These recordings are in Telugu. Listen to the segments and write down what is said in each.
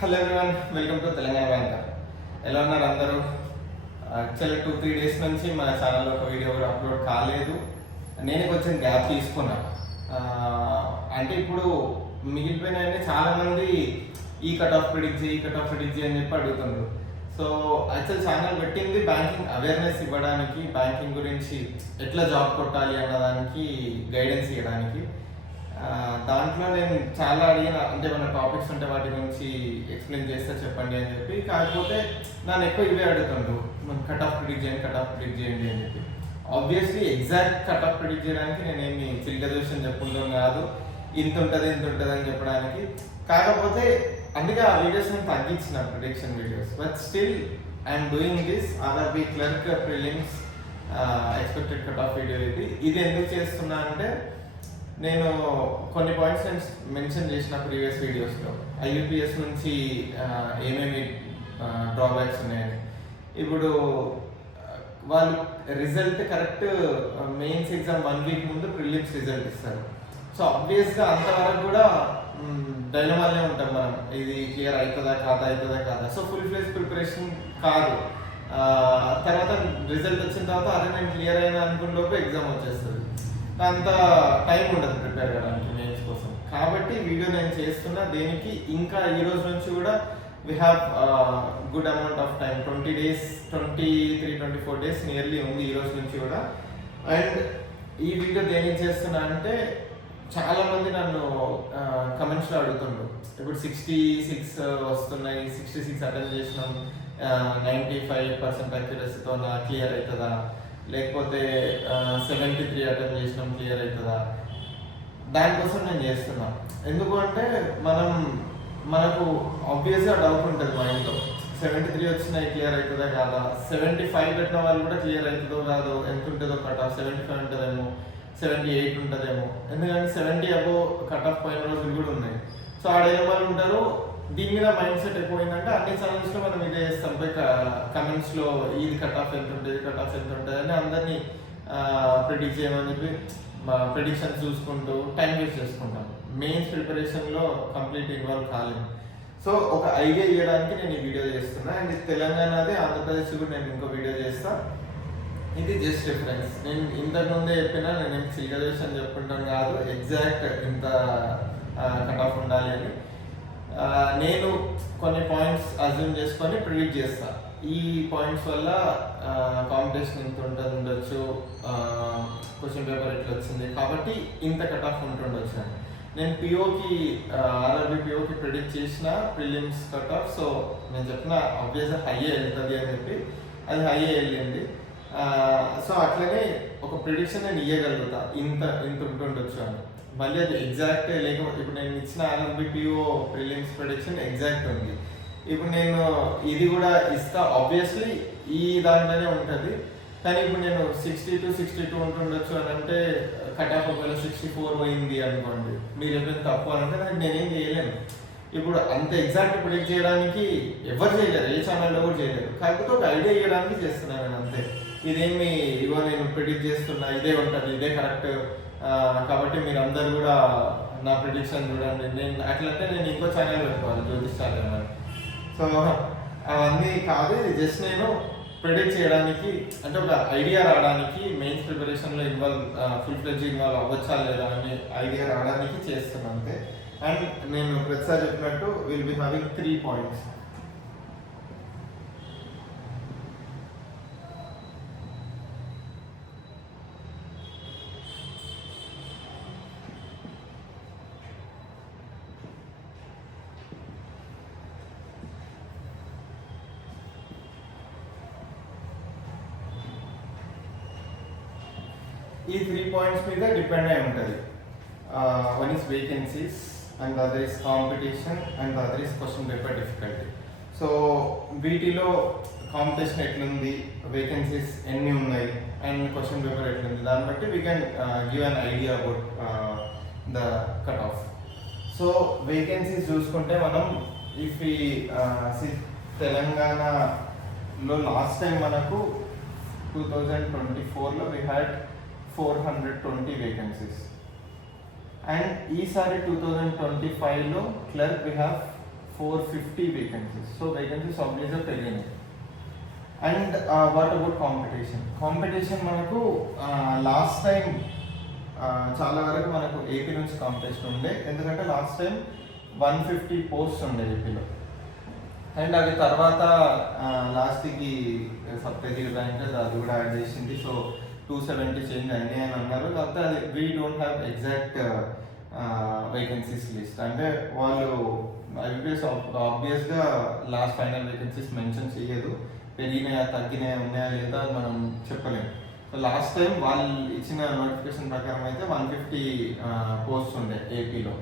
Hello everyone, welcome to Telangana bank. ఎలా ఉన్నారు అందరూ? యాక్చువల్లీ 2-3 డేస్ నుంచి మన ఛానల్లో ఒక వీడియో కూడా అప్లోడ్ కాలేదు. నేను కొంచెం గ్యాప్ తీసుకున్నా. అంటే ఇప్పుడు మిగిలిపోయినాయని చాలామంది ఈ కట్ ఆఫ్ ప్రిడిక్ట్ చేయి, ఈ కట్ ఆఫ్ ప్రిడిక్ట్ చేయి అని చెప్పి అడుగుతున్నారు. సో యాక్చువల్ ఛానల్ పెట్టింది బ్యాంకింగ్ అవేర్నెస్ ఇవ్వడానికి, బ్యాంకింగ్ గురించి ఎట్లా జాబ్ కొట్టాలి అన్నదానికి గైడెన్స్ ఇవ్వడానికి. దాంట్లో నేను చాలా అడిగిన, అంటే మన టాపిక్స్ ఉంటే వాటి గురించి ఎక్స్ప్లెయిన్ చేస్తే చెప్పండి అని చెప్పి. కాకపోతే నన్ను ఎక్కువ ఇవే అడుగుతుండ్రు, మనం కట్ ఆఫ్ ప్రిడిక్ట్ చేయండి అని చెప్పి. Obviously exact cut off predict చేయడానికి నేనేమి చిల్కదోషం చెప్పుకుంటాం కాదు, ఇంత ఉంటుంది అని చెప్పడానికి. కాకపోతే అందుకే ఆ వీడియోస్ నేను తగ్గించిన, prediction videos. But still I'm doing this RRB clerk prelims expected cut off video. ఇది ఎందుకు చేస్తున్నా అంటే, నేను కొన్ని పాయింట్స్ నేను మెన్షన్ చేసిన ప్రీవియస్ వీడియోస్లో, ఐయూపీఎస్ నుంచి ఏమేమి డ్రాబ్యాక్స్ ఉన్నాయని. ఇప్పుడు వాళ్ళు result correct mains exam 1 week ముందు ప్రిలిమ్స్ రిజల్ట్ ఇస్తారు. సో ఆబ్వియస్గా అంతవరకు కూడా డైలమాలనే ఉంటాం మనం, ఇది క్లియర్ అవుతుందా కాదా. సో ఫుల్ ఫ్లెజ్ ప్రిపరేషన్ కాదు. తర్వాత రిజల్ట్ వచ్చిన తర్వాత అదే నేను క్లియర్ అయినా అనుకున్న ఎగ్జామ్ వచ్చేస్తుంది. అంత టైం ఉండదు ప్రిపేర్ కావడానికి మెయిన్స్ కోసం. కాబట్టి వీడియో నేను చేస్తున్నా దేనికి. ఇంకా ఈ రోజు నుంచి కూడా we have good amount of time, 20 days, 23-24 days nearly ఉంది ఈ రోజు నుంచి కూడా. అండ్ ఈ వీడియో దేనికి చేస్తున్నా అంటే, చాలామంది నన్ను కమెంట్స్లో అడుగుతుండ్రు, ఇప్పుడు 66 వస్తున్నాయి, 66 అటెండ్ చేసినాం, 95% అక్యురసీతో క్లియర్ అవుతుందా, లేకపోతే 73 అటెంప్ట్ చేసినాం క్లియర్ అవుతుందా. దానికోసం నేను చేస్తున్నా. ఎందుకు అంటే మనకు ఆబ్వియస్గా డౌట్ ఉంటుంది మైండ్లో, 73 వచ్చినాయి క్లియర్ అవుతుందా కాదా, 75 పెట్టిన వాళ్ళు కూడా క్లియర్ అవుతుందో కాదో, ఎంత ఉంటుందో కట్ ఆఫ్, 75 ఉంటుందేమో, 78 ఉంటుందేమో. ఎందుకంటే 70 అబోవ్ కట్ ఆఫ్ పోయిన రోజులు కూడా ఉన్నాయి. సో ఆడైన వాళ్ళు ఉంటారు. దీని మీద మైండ్ సెట్ అయిపోయిందంటే అన్ని ఛానల్స్లో మనం ఇదే చేస్తాం, కమెంట్స్లో ఇది కట్ ఆఫ్ ఎంత ఉంటుంది అని అందరినీ ప్రిడిక్ట్ చేయమని చెప్పి ప్రిడిక్షన్ చూసుకుంటూ టైం వేస్ట్ చేసుకుంటాం. మెయిన్స్ ప్రిపరేషన్లో కంప్లీట్ ఇన్వాల్వ్ కాలేము. సో ఒక ఐడియా ఇవ్వడానికి నేను ఈ వీడియో చేస్తున్నా. అండ్ తెలంగాణదే, ఆంధ్రప్రదేశ్ కూడా నేను ఇంకో వీడియో చేస్తా. ఇది జస్ట్ రిఫరెన్స్. నేను ఇంతకు ముందే చెప్పినా, నేను సిలబస్ అని చెప్పుకుంటాను కాదు, ఎగ్జాక్ట్ ఇంత కట్ ఆఫ్ ఉండాలి అని. నేను కొన్ని పాయింట్స్ అజ్యూమ్ చేసుకొని ప్రిడిక్ట్ చేస్తా. ఈ పాయింట్స్ వల్ల కాంపిటీషన్ ఇంత ఉండొచ్చు, క్వశ్చన్ పేపర్ ఎట్లా వచ్చింది కాబట్టి ఇంత కట్ ఆఫ్ ఉంటుండొచ్చు అని. నేను పిఓకి, ఆర్ఆర్బి పిఓకి ప్రిడిక్ట్ చేసిన ప్రిలిమ్స్ కట్ ఆఫ్. సో నేను చెప్పిన ఆబ్వియస్గా హైయే వెళ్తుంది అని చెప్పి, అది హైయే వెళ్ళింది. సో అట్లనే ఒక ప్రిడిక్షన్ నేను ఇవ్వగలుగుతా, ఇంత ఉంటుండొచ్చు అని. మళ్ళీ అది ఎగ్జాక్ట్ లేకపోతే, ఇప్పుడు నేను ఇచ్చిన ఆర్ఆర్బిపిఓ ప్రిలిమ్స్ ప్రిడిక్షన్ ఎగ్జాక్ట్ ఉంది. ఇప్పుడు నేను ఇది కూడా ఇస్తా, ఆబ్వియస్లీ ఈ దాంట్లోనే ఉంటుంది. కానీ ఇప్పుడు నేను 60-62 ఉంటుండొచ్చు అని అంటే, కట్ ఆఫ్ ఒకవేళ 64 పోయింది అనుకోండి, మీరు ఎప్పుడైనా తప్పు అని అంటే నేనేం చేయలేను. ఇప్పుడు అంత ఎగ్జాక్ట్ ప్రిడిక్ట్ చేయడానికి ఎవరు చేయలేరు, ఏ ఛానల్లో కూడా చేయలేరు. కాకపోతే ఒక ఐడియా ఇవ్వడానికి చేస్తున్నాను నేను అంతే. ఇదేమి ఇవో నేను ప్రిడిక్ట్ చేస్తున్నా, ఇదే ఉంటుంది, ఇదే కరెక్ట్, కాబట్టి మీరు అందరు కూడా నా ప్రిడిక్షన్ చూడండి. నేను అట్లంటే నేను ఇంకో ఛానల్ పెట్టుకోవాలి, జ్యోతిష్ ఛానల్ అని. సో అవన్నీ కాదు, ఇది జస్ట్ నేను ప్రిడిక్ట్ చేయడానికి, అంటే ఒక ఐడియా రావడానికి, మెయిన్స్ ప్రిపరేషన్లో ఫుల్ ఫ్లెడ్జ్ ఇన్వాల్వ్ అవ్వచ్చా లేదా అని ఐడియా రావడానికి చేస్తున్నాను అంతే. అండ్ నేను ప్రతిసారి చెప్పినట్టు విల్ బి హ్యావింగ్ 3 points. ఈ 3 points మీద డిపెండ్ అయి ఉంటుంది. One is vacancies, and other is competition, and other is question paper difficulty. So వీటిలో కాంపిటీషన్ ఎట్లుంది, వేకెన్సీస్ ఎన్ని ఉన్నాయి, అండ్ క్వశ్చన్ పేపర్ ఎట్లుంది, దాన్ని బట్టి we can give an idea about the cut off. So vacancies చూసుకుంటే మనం, ఇఫ్ ఈ తెలంగాణలో లాస్ట్ టైం మనకు 2024లో వీ హ్యాడ్ 420 vacancies. And ఈసారి 2025లో clerk we have 450 vacancies. So vacancies ఆబ్వియస్గా పెరిగినాయి. అండ్ వాట్ అబౌట్ కాంపిటీషన్ మనకు లాస్ట్ టైం చాలా వరకు మనకు ఏపీ నుంచి కాంపిటీషన్ ఉండే, ఎందుకంటే లాస్ట్ టైం 150 పోస్ట్ ఉండే ఏపీలో. అండ్ అది తర్వాత లాస్ట్కి సప్తగిరి బ్యాంక్ అది కూడా యాడ్ చేసింది. సో 270 చేంజ్ అయింది అని అన్నారు. కాకపోతే అది we don't have exact vacancies list. అంటే వాళ్ళు ఐబీపీఎస్ ఆబ్వియస్గా లాస్ట్ ఫైనల్ వేకెన్సీస్ మెన్షన్ చేయదు, పెరిగినాయా తగ్గినాయా ఉన్నాయా లేదా మనం చెప్పలేము. సో లాస్ట్ టైం వాళ్ళు ఇచ్చిన నోటిఫికేషన్ ప్రకారం అయితే 150 పోస్ట్ ఉండే ఏపీలో.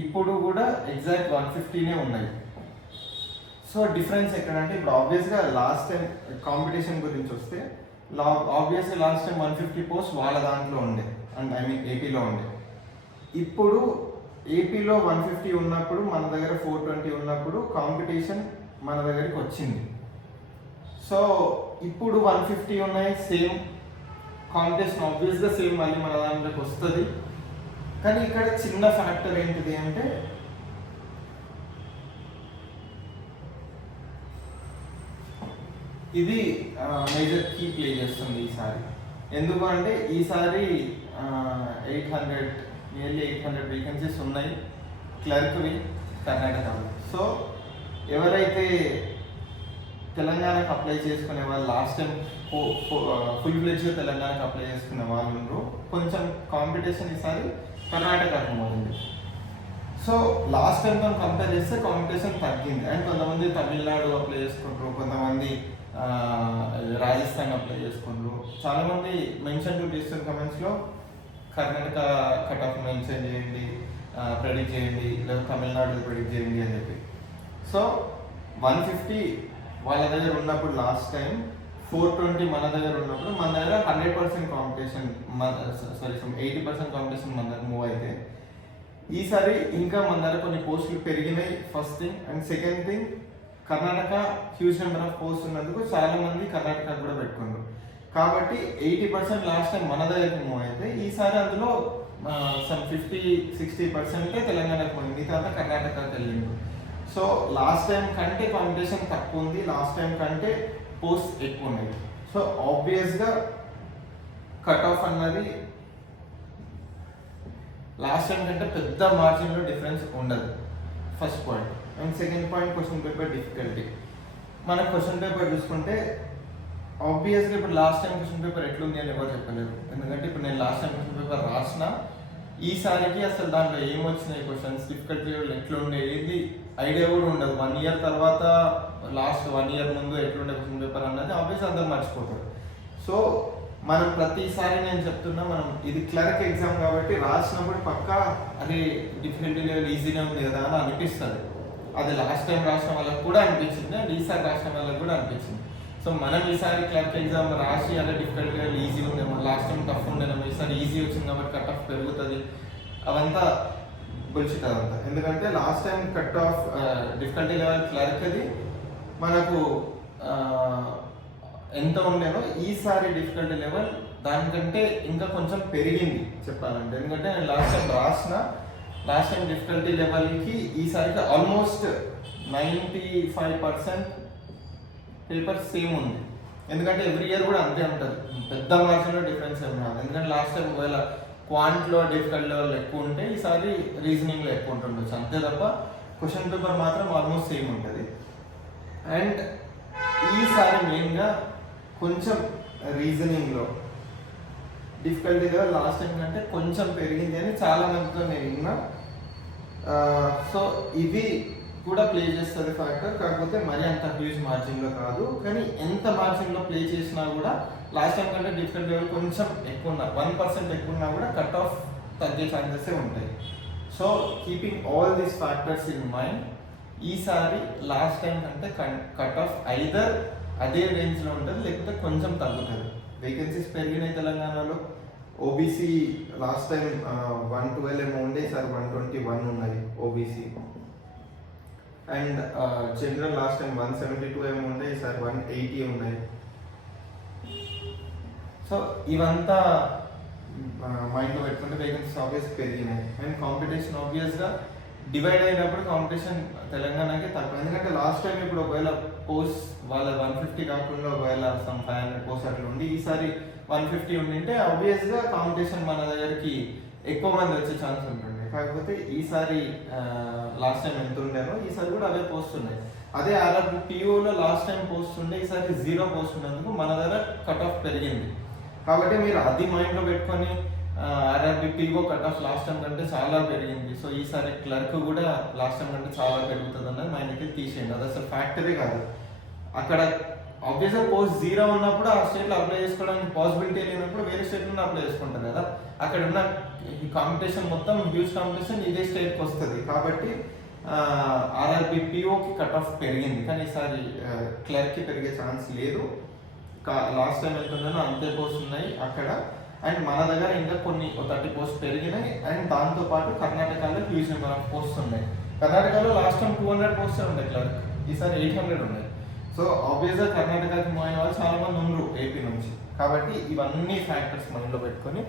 ఇప్పుడు కూడా ఎగ్జాక్ట్ 150నే ఉన్నాయి. సో డిఫరెన్స్ ఎక్కడంటే ఇప్పుడు ఆబ్వియస్గా లాస్ట్ టైం కాంపిటీషన్ గురించి వస్తే ఆబ్వియస్గా లాస్ట్ టైం 150 పోస్ట్ వాళ్ళ దాంట్లో ఉండే, అండ్ ఐ మీన్ ఏపీలో ఉండే. ఇప్పుడు ఏపీలో 150 ఉన్నప్పుడు మన దగ్గర 420 ఉన్నప్పుడు కాంపిటీషన్ మన దగ్గరికి వచ్చింది. సో ఇప్పుడు 150 ఉన్నాయి, సేమ్ కాంపిటీషన్ ఆబ్వియస్గా సేమ్ మళ్ళీ మన దాంట్లోకి వస్తుంది. కానీ ఇక్కడ చిన్న ఫ్యాక్టర్ ఏంటిది అంటే ఇది మేజర్ కీ ప్లే చేస్తుంది ఈసారి. ఎందుకు అంటే ఈసారి 800 వేకెన్సీస్ ఉన్నాయి క్లర్క్వి కర్ణాటకలో. సో ఎవరైతే తెలంగాణకు అప్లై చేసుకునే వాళ్ళు లాస్ట్ టైం ఫుల్ ఫ్లెడ్జ్గా తెలంగాణకు అప్లై చేసుకునే వాళ్ళు ఉన్నారు, కొంచెం కాంపిటీషన్ ఈసారి కర్ణాటకకు పోయింది. సో లాస్ట్ టైంతో కంపేర్ చేస్తే కాంపిటీషన్ తగ్గింది. అండ్ కొంతమంది తమిళనాడు అప్లై చేసుకుంటారు, కొంతమంది రాజస్థాన్ అప్లై చేసుకుంటారు. చాలామంది మెన్షన్ టు డిస్టెన్స్ కమెంట్స్లో కర్ణాటక కట్ ఆఫ్ మెన్షన్ చేయండి, ప్రెడిక్ట్ చేయండి, లేదా తమిళనాడు ప్రెడిక్ట్ చేయండి అని చెప్పి. సో 150 వాళ్ళ దగ్గర ఉన్నప్పుడు లాస్ట్ టైం 420 మన దగ్గర ఉన్నప్పుడు మన దగ్గర 100% కాంపిటీషన్ 80% కాంపిటీషన్ మన దగ్గర మూవ్ అయితే ఈసారి ఇంకా మన దగ్గర కొన్ని పోస్టులు పెరిగినాయి first thing. And second thing Karnataka huge number of post ఉన్నందుకు చాలా మంది కర్ణాటక కూడా పెట్టుకున్నారు. కాబట్టి 80% లాస్ట్ టైం మన దగ్గరికి మూవ్ అయితే ఈసారి అందులో 50-60% తెలంగాణకు పోయింది, మిగతా కర్ణాటకకి వెళ్ళింది. సో లాస్ట్ టైం కంటే కాంపిటీషన్ తక్కువ ఉంది, లాస్ట్ టైం కంటే పోస్ట్ ఎక్కువ ఉన్నాయి. సో ఆబ్వియస్గా కట్ ఆఫ్ అన్నది లాస్ట్ టైం కంటే పెద్ద మార్జిన్లో డిఫరెన్స్ ఉండదు, first point. And second point question paper difficulty. మన క్వశ్చన్ పేపర్ చూసుకుంటే ఆబ్వియస్గా ఇప్పుడు లాస్ట్ టైం క్వశ్చన్ పేపర్ ఎట్లుంది అని ఎవరు చెప్పలేరు. ఎందుకంటే ఇప్పుడు నేను లాస్ట్ టైం క్వశ్చన్ పేపర్ రాసిన, ఈసారికి అసలు దాంట్లో ఏమొచ్చినాయి క్వశ్చన్స్, డిఫికల్టీ ఎట్లుండే ఏది ఐడియా కూడా ఉండదు. 1 ఇయర్ తర్వాత లాస్ట్ 1 ఇయర్ ముందు ఎట్లుండే క్వశ్చన్ పేపర్ అన్నది ఆబ్వియస్ అందరూ మర్చిపోతారు. సో మనం ప్రతిసారి నేను చెప్తున్నా, మనం ఇది క్లర్క్ ఎగ్జామ్ కాబట్టి రాసినప్పుడు పక్కా అది డిఫికల్టీ లెవెల్ ఈజీనే ఉంది కదా అని అనిపిస్తుంది. అది లాస్ట్ టైం రాసిన వాళ్ళకి కూడా అనిపించింది, అండ్ ఈసారి రాసిన వాళ్ళకి కూడా అనిపించింది. సో మనం ఈసారి క్లర్క్ ఎగ్జామ్ రాసి అదే డిఫికల్టీ లెవెల్ ఈజీ ఉందేమో, లాస్ట్ టైం టఫ్ ఉండేమో, ఈసారి ఈజీ వచ్చింది కాబట్టి కట్ ఆఫ్ పెరుగుతుంది, అవంతా బుల్షిట్ అదంతా. ఎందుకంటే last time cut off difficulty level clerk అది మనకు ఎంత ఉండేనో ఈసారి డిఫికల్టీ లెవెల్ దానికంటే ఇంకా కొంచెం పెరిగింది చెప్పాలంటే. ఎందుకంటే నేను లాస్ట్ టైం డిఫికల్టీ లెవెల్కి ఈసారికి ఆల్మోస్ట్ 95% పేపర్ సేమ్ ఉంది. ఎందుకంటే ఎవ్రీ ఇయర్ కూడా అంతే ఉంటుంది, పెద్ద మార్జిన్లో డిఫరెన్స్ ఏమి రాదు. ఎందుకంటే లాస్ట్ టైం ఒకవేళ క్వాంట్లో డిఫికల్ట్ లెవెల్ ఎక్కువ ఉంటే ఈసారి రీజనింగ్లో ఎక్కువ ఉంటుండొచ్చు, అంతే తప్ప క్వశ్చన్ పేపర్ మాత్రం ఆల్మోస్ట్ సేమ్ ఉంటుంది. అండ్ ఈసారి మెయిన్గా కొంచెం రీజనింగ్లో డిఫికల్టీ లెవెల్ లాస్ట్ టైం కంటే కొంచెం పెరిగింది అని చాలా మందితో నేను విన్నా. సో ఇది కూడా ప్లే చేస్తుంది ఫ్యాక్టర్, కాకపోతే మరీ అంత హ్యూజ్ మార్జిన్లో కాదు. కానీ ఎంత మార్జిన్లో ప్లే చేసినా కూడా లాస్ట్ టైం కంటే డిఫికల్ట్ లెవెల్ కొంచెం ఎక్కువ ఉన్నా 1% ఎక్కువ ఉన్నా కూడా కట్ ఆఫ్ తగ్గే ఛాన్సెస్ ఉంటాయి. So keeping all these factors in mind, ఈసారి లాస్ట్ టైం కంటే కట్ ఆఫ్ ఐదర్ అదే రేంజ్లో ఉంటుంది లేకపోతే కొంచెం తగ్గుతుంది. వేకెన్సీస్ పెరిగినాయి తెలంగాణలో. ఓబీసీ లాస్ట్ టైం 112 ఏమో ఉండే, ఈసారి 121 ఉన్నాయి OBC. And general last time 172 ఏమో ఉండే, ఈసారి 180 ఉన్నాయి. సో ఇవంతా మైండ్లో పెట్టుకుంటే వేకెన్సీస్ ఆబ్వియస్ పెరిగినాయి. అండ్ కాంపిటీషన్ ఆబ్వియస్గా డివైడ్ అయినప్పుడు కాంపిటీషన్ తెలంగాణకి తక్కువ. ఎందుకంటే లాస్ట్ టైం ఇప్పుడు ఒకవేళ పోస్ట్ వాళ్ళ 150 కాకుండా ఒకవేళ సమ్ 500 పోస్ట్ అట్లా ఉండి ఈసారి 150 ఉండింటే ఆబ్వియస్గా కాంపిటీషన్ మన దగ్గరికి ఎక్కువ మంది వచ్చే ఛాన్స్ ఉంటుంది. కాకపోతే ఈసారి లాస్ట్ టైం ఎంత ఉండేనో ఈసారి కూడా అవే పోస్ట్ ఉన్నాయి. అదే RRBPO లాస్ట్ టైం పోస్ట్ ఉండే ఈసారి 0 పోస్ట్ ఉన్నందుకు మన దగ్గర కట్ ఆఫ్ పెరిగింది. కాబట్టి మీరు అది మైండ్లో పెట్టుకొని RRBPO cut off last time కంటే చాలా పెరిగింది, సో ఈసారి క్లర్క్ కూడా లాస్ట్ టైం కంటే చాలా పెరుగుతుంది అన్నది మైండ్కి తీసేయండి. అది అసలు ఫ్యాక్టరీ కాదు. అక్కడ ఆబ్వియస్గా పోస్ట్ 0 ఉన్నప్పుడు ఆ స్టేట్లో అప్లై చేసుకోవడానికి పాసిబిలిటీ లేనప్పుడు వేరే స్టేట్లో అప్లై చేసుకుంటారు కదా. అక్కడ ఉన్న ఈ కాంపిటీషన్ మొత్తం హ్యూజ్ కాంపిటీషన్ ఇదే స్టేట్కి వస్తుంది. కాబట్టి RRBPOకి కట్ ఆఫ్ పెరిగింది, కానీ ఈసారి క్లర్క్కి పెరిగే ఛాన్స్ లేదు. లాస్ట్ టైం వెళ్తున్నానో అంతే పోస్ట్ ఉన్నాయి అక్కడ. అండ్ మన దగ్గర ఇంకా కొన్ని 30 పోస్ట్ పెరిగినాయి. అండ్ దాంతోపాటు కర్ణాటకలో హ్యూజ్ నెంబర్ ఆఫ్ పోస్ట్ ఉన్నాయి. కర్ణాటకలో లాస్ట్ టైం 200 పోస్టే ఉంటాయి క్లర్క్, ఈసారి 800 ఉన్నాయి. సో ఆబ్వియస్గా కర్ణాటకకి మూవ్ అయిన వాళ్ళు చాలా మంది ఉన్నారు ఏపీ నుంచి. కాబట్టి ఇవన్నీ ఫ్యాక్టర్స్ మైండ్లో పెట్టుకొని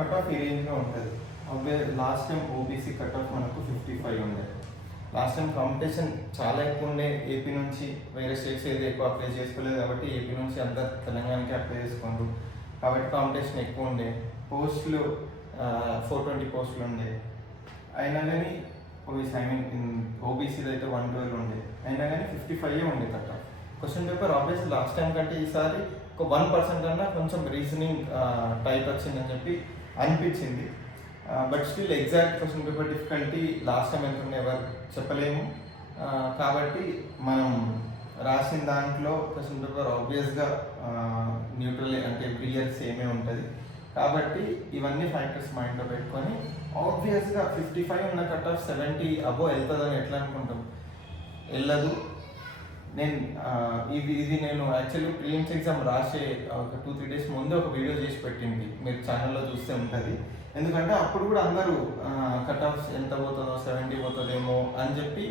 కట్ ఆఫ్ ఈ రేంజ్లో ఉంటుంది. Last time OBC cut off మనకు 55 ఉండే. లాస్ట్ టైం కాంపిటీషన్ చాలా ఎక్కువ ఉండే. ఏపీ నుంచి వేరే స్టేట్స్ ఏది ఎక్కువ అప్లై చేసుకోలేదు కాబట్టి ఏపీ నుంచి అందరు తెలంగాణకి అప్లై చేసుకోండు. కాబట్టి కాంపిటీషన్ ఎక్కువ ఉండే. పోస్టులు 420 పోస్టులు ఉండే. అయినా కానీ ఓబీసీలో అయితే 112 ఉండే. అయినా కానీ 55 ఉండే cut off. Question paper obviously last time కంటే ఈసారి ఒక 1% అన్నా కొంచెం రీజనింగ్ టైప్ వచ్చిందని చెప్పి అనిపించింది. But still exact question paper difficulty last time ఎంత ఎవరు చెప్పలేము. కాబట్టి మనం రాసిన దాంట్లో క్వశ్చన్ పేపర్ ఆబ్వియస్గా న్యూట్రల్ అంటే ఎవ్రీ ఇయర్ సేమే ఉంటుంది. కాబట్టి ఇవన్నీ ఫ్యాక్టర్స్ మైండ్లో పెట్టుకొని ఆబ్వియస్గా 55 ఉన్న కట్ ఆఫ్ 70 అబోవ్ వెళ్తుందని ఎట్లా అనుకుంటాం, వెళ్ళదు. ఇది నేను యాక్చువల్లీ ప్రిలిమ్స్ ఎగ్జామ్ రాసే ఒక 2-3 డేస్ ముందు ఒక వీడియో చేసి పెట్టింది, మీరు ఛానల్లో చూస్తే ఉంటుంది. ఎందుకంటే అప్పుడు కూడా అందరూ కట్ ఆఫ్స్ ఎంత పోతుందో 70 పోతుందేమో అని చెప్పి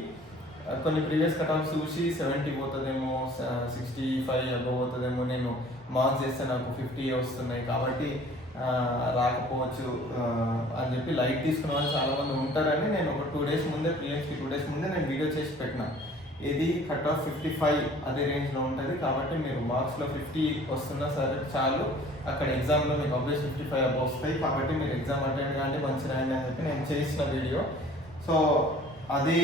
కొన్ని ప్రీవియస్ కట్ ఆఫ్స్ చూసి 70 పోతుందేమో 65 అబోవ్ పోతుందేమో, నేను మార్క్స్ చేస్తే నాకు 50 వస్తున్నాయి కాబట్టి రాకపోవచ్చు అని చెప్పి లైట్ తీసుకున్న వాళ్ళు చాలామంది ఉంటారని నేను ఒక 2 డేస్ ముందే ప్రిలిమ్స్కి 2 డేస్ ముందే నేను వీడియో చేసి పెట్టిన. ఇది కట్ ఆఫ్ 55 అదే రేంజ్లో ఉంటుంది. కాబట్టి మీరు మార్క్స్లో 50 వస్తున్నా సరే చాలు, అక్కడ ఎగ్జామ్లో మీకు ఆబ్వియస్ 55 అబౌవ్ వస్తాయి. కాబట్టి మీరు ఎగ్జామ్ అటెండ్ కానీ మంచి రాయండి అని చెప్పి నేను చేసిన వీడియో. సో అదే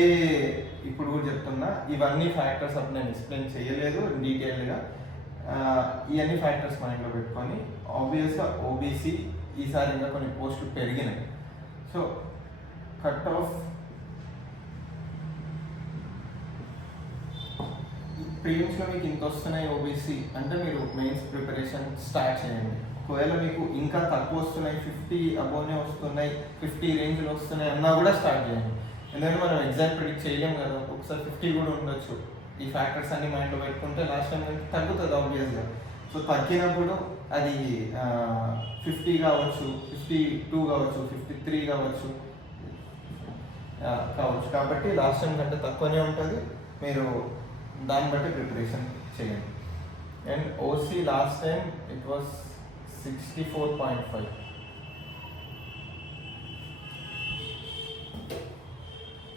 ఇప్పుడు కూడా చెప్తున్నా, ఇవన్నీ ఫ్యాక్టర్స్ అప్పుడు నేను ఎక్స్ప్లెయిన్ చేయలేదు డీటెయిల్గా. ఇవన్నీ ఫ్యాక్టర్స్ మైండ్లో పెట్టుకొని ఆబ్వియస్గా ఓబీసీ ఈసారి ఇంకా కొన్ని పోస్టులు పెరిగినాయి. సో కట్ ఆఫ్ ప్రీలిమ్స్లో మీకు ఇంత వస్తున్నాయి ఓబీసీ అంటే మీరు మెయిన్స్ ప్రిపరేషన్ స్టార్ట్ చేయండి. ఒకవేళ మీకు ఇంకా తక్కువ వస్తున్నాయి, 50 అబోవ్నే వస్తున్నాయి, 50 రేంజ్లో వస్తున్నాయి అన్నా కూడా స్టార్ట్ చేయండి. ఎందుకంటే మనం ఎగ్జాక్ట్ ప్రిడిక్ట్ చేయలేము కదా, ఒకసారి 50 కూడా ఉండొచ్చు. ఈ ఫ్యాక్టర్స్ అన్ని మైండ్లో పెట్టుకుంటే లాస్ట్ టైం తగ్గుతుంది ఆబ్వియస్గా. సో తగ్గినప్పుడు అది 50 కావచ్చు, 52 కావచ్చు, 53 కావచ్చు. కాబట్టి లాస్ట్ టైం కంటే తక్కువనే ఉంటుంది, మీరు దాన్ని బట్టి ప్రిపరేషన్ చేయండి. And OC last time it was 64.5.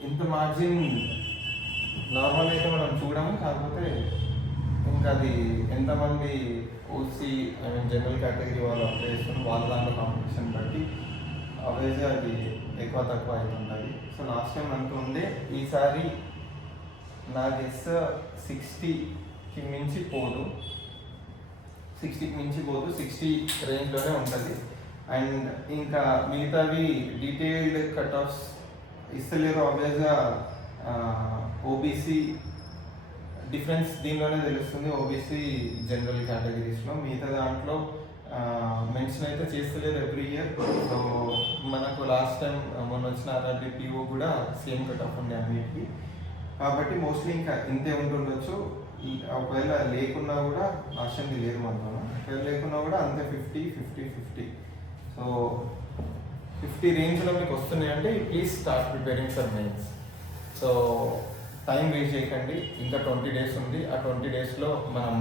ఇంత మార్జిన్ నార్మల్ అయితే మనం చూడము. కాకపోతే ఇంకా అది ఎంతమంది OC I mean general category వాళ్ళు అప్లై చేసుకుని వాళ్ళ దాంట్లో కాంపిటీషన్ బట్టి ఆబ్వియస్గా అది ఎక్కువ తక్కువ అవుతుంటుంది. సో లాస్ట్ టైం అంత ఉండే, ఈసారి నా గెస్ 60కి మించి పోదు. 60కి మించి పోదు, 60 రేంజ్లోనే ఉంటుంది. అండ్ ఇంకా మిగతావి డీటెయిల్డ్ కట్ ఆఫ్స్ ఇస్తలేరు ఆబ్వియస్గా. ఓబీసీ డిఫరెన్స్ దీనిలోనే తెలుస్తుంది, ఓబీసీ జనరల్ కేటగిరీస్లో. మిగతా దాంట్లో మెన్షన్ అయితే చేస్తలేదు ఎవ్రీ ఇయర్. సో మనకు లాస్ట్ టైం మొన్న వచ్చిన ఆర్ఆర్బీ పిఓ కూడా సేమ్ కట్ ఆఫ్ ఉండే అన్నిటికి, కాబట్టి మోస్ట్లీ ఇంకా ఇంతే ఉంటుండొచ్చు. ఒకవేళ లేకున్నా కూడా ఆప్షన్ది లేదు మనతో, ఒకవేళ లేకున్నా కూడా అంతే 50-50-50. సో 50 రేంజ్లో మీకు వస్తున్నాయంటే please start preparing for mains. So time waste చేయకండి, ఇంకా 20 days ఉంది. ఆ 20 daysలో మనం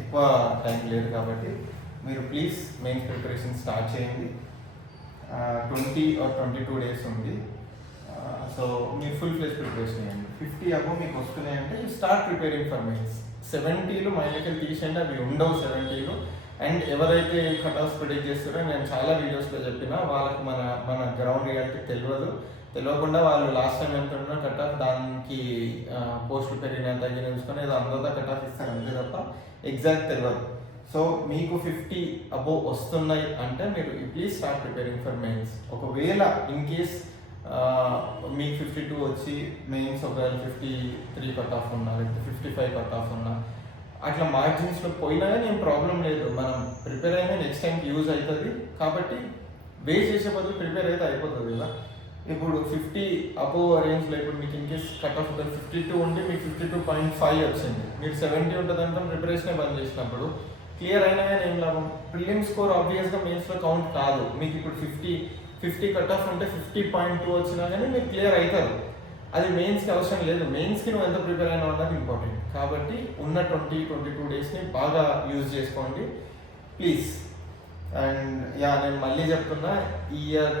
ఎక్కువ టైం లేదు కాబట్టి మీరు ప్లీజ్ మెయిన్స్ ప్రిపరేషన్ స్టార్ట్ చేయండి. 20 or 22 days ఉంది. సో మీరు ఫుల్ ఫ్లెజ్ ప్రిపరేషన్ చేయండి. 50 అబోవ్ మీకు వస్తున్నాయంటే you start preparing for mains. 70లు మైనకెళ్ళి తీసేయండి, అవి ఉండవు 70లు. అండ్ ఎవరైతే కట్ ఆఫ్స్ ప్రిడిక్ట్ చేస్తారో, నేను చాలా వీడియోస్లో చెప్పిన వాళ్ళకి మన గ్రౌండ్ రియాలిటీ తెలియకుండా వాళ్ళు లాస్ట్ టైం ఎంత ఉన్నా కట్ ఆఫ్ దానికి పోస్టులు పెరిగిన తగ్గిన చూసుకొని ఏదో అందరితో కట్ ఆఫ్ ఇస్తారు అంతే తప్ప ఎగ్జాక్ట్ తెలియదు. సో మీకు 50 అబోవ్ వస్తున్నాయి అంటే మీరు please start preparing for mains. ఒకవేళ ఇన్ కేస్ మీకు 52 వచ్చి మెయిన్స్ ఒకవేళ 53 కట్ ఆఫ్ ఉన్నా, లేకపోతే 55 కట్ ఆఫ్ ఉన్నా, అట్లా మార్జిన్స్లో పోయినా కానీ ఏం ప్రాబ్లం లేదు. మనం ప్రిపేర్ అయినా నెక్స్ట్ టైంకి యూజ్ అవుతుంది. కాబట్టి బేస్ చేసే బదులు ప్రిపేర్ అయితే అయిపోతుంది కదా. ఇప్పుడు 50 అబోవ్ రేంజ్లో ఇప్పుడు మీకు ఇన్ కేస్ కట్ ఆఫ్ 52 ఉంటే మీకు 52.5 వచ్చింది, మీరు 70 ఉంటుంది అంటే ప్రిపరేషనే బంద్ చేసినప్పుడు క్లియర్ అయినా కానీ ఏం లాభం. ప్రిలిమ్ స్కోర్ ఆబ్వియస్గా మెయిన్స్లో కౌంట్ కాదు. మీకు ఇప్పుడు 50 కట్ ఆఫ్ ఉంటే 50.2 వచ్చినా కానీ మీరు క్లియర్ అవుతారు. అది మెయిన్స్కి అవసరం లేదు. మెయిన్స్కి నువ్వు ఎంత ప్రిపేర్ అయినా అన్నది ఇంపార్టెంట్. కాబట్టి ఉన్న 20-22 డేస్ని బాగా యూజ్ చేసుకోండి ప్లీజ్. అండ్ నేను మళ్ళీ చెప్తున్నా, ఈ ఇయర్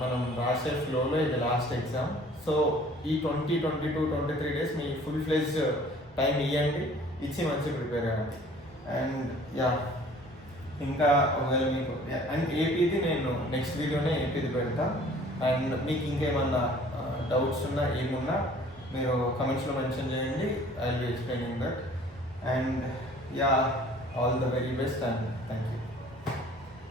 మనం రాసే ఫ్లోలో ఇది లాస్ట్ ఎగ్జామ్. సో ఈ 20-22-23 డేస్ మీ ఫుల్ ఫ్లెజ్ టైం ఇవ్వండి, ఇచ్చి మంచిగా ప్రిపేర్ అవ్వండి. అండ్ ఇంకా ఒకవేళ మీకు అండ్ ఏపీది నేను నెక్స్ట్ వీడియోనే ఏపీది పెడతా. అండ్ మీకు ఇంకేమన్నా డౌట్స్ ఉన్నా ఏమున్నా మీరు కమెంట్స్లో మెన్షన్ చేయండి, I will be explaining that. And all the very best and thank you.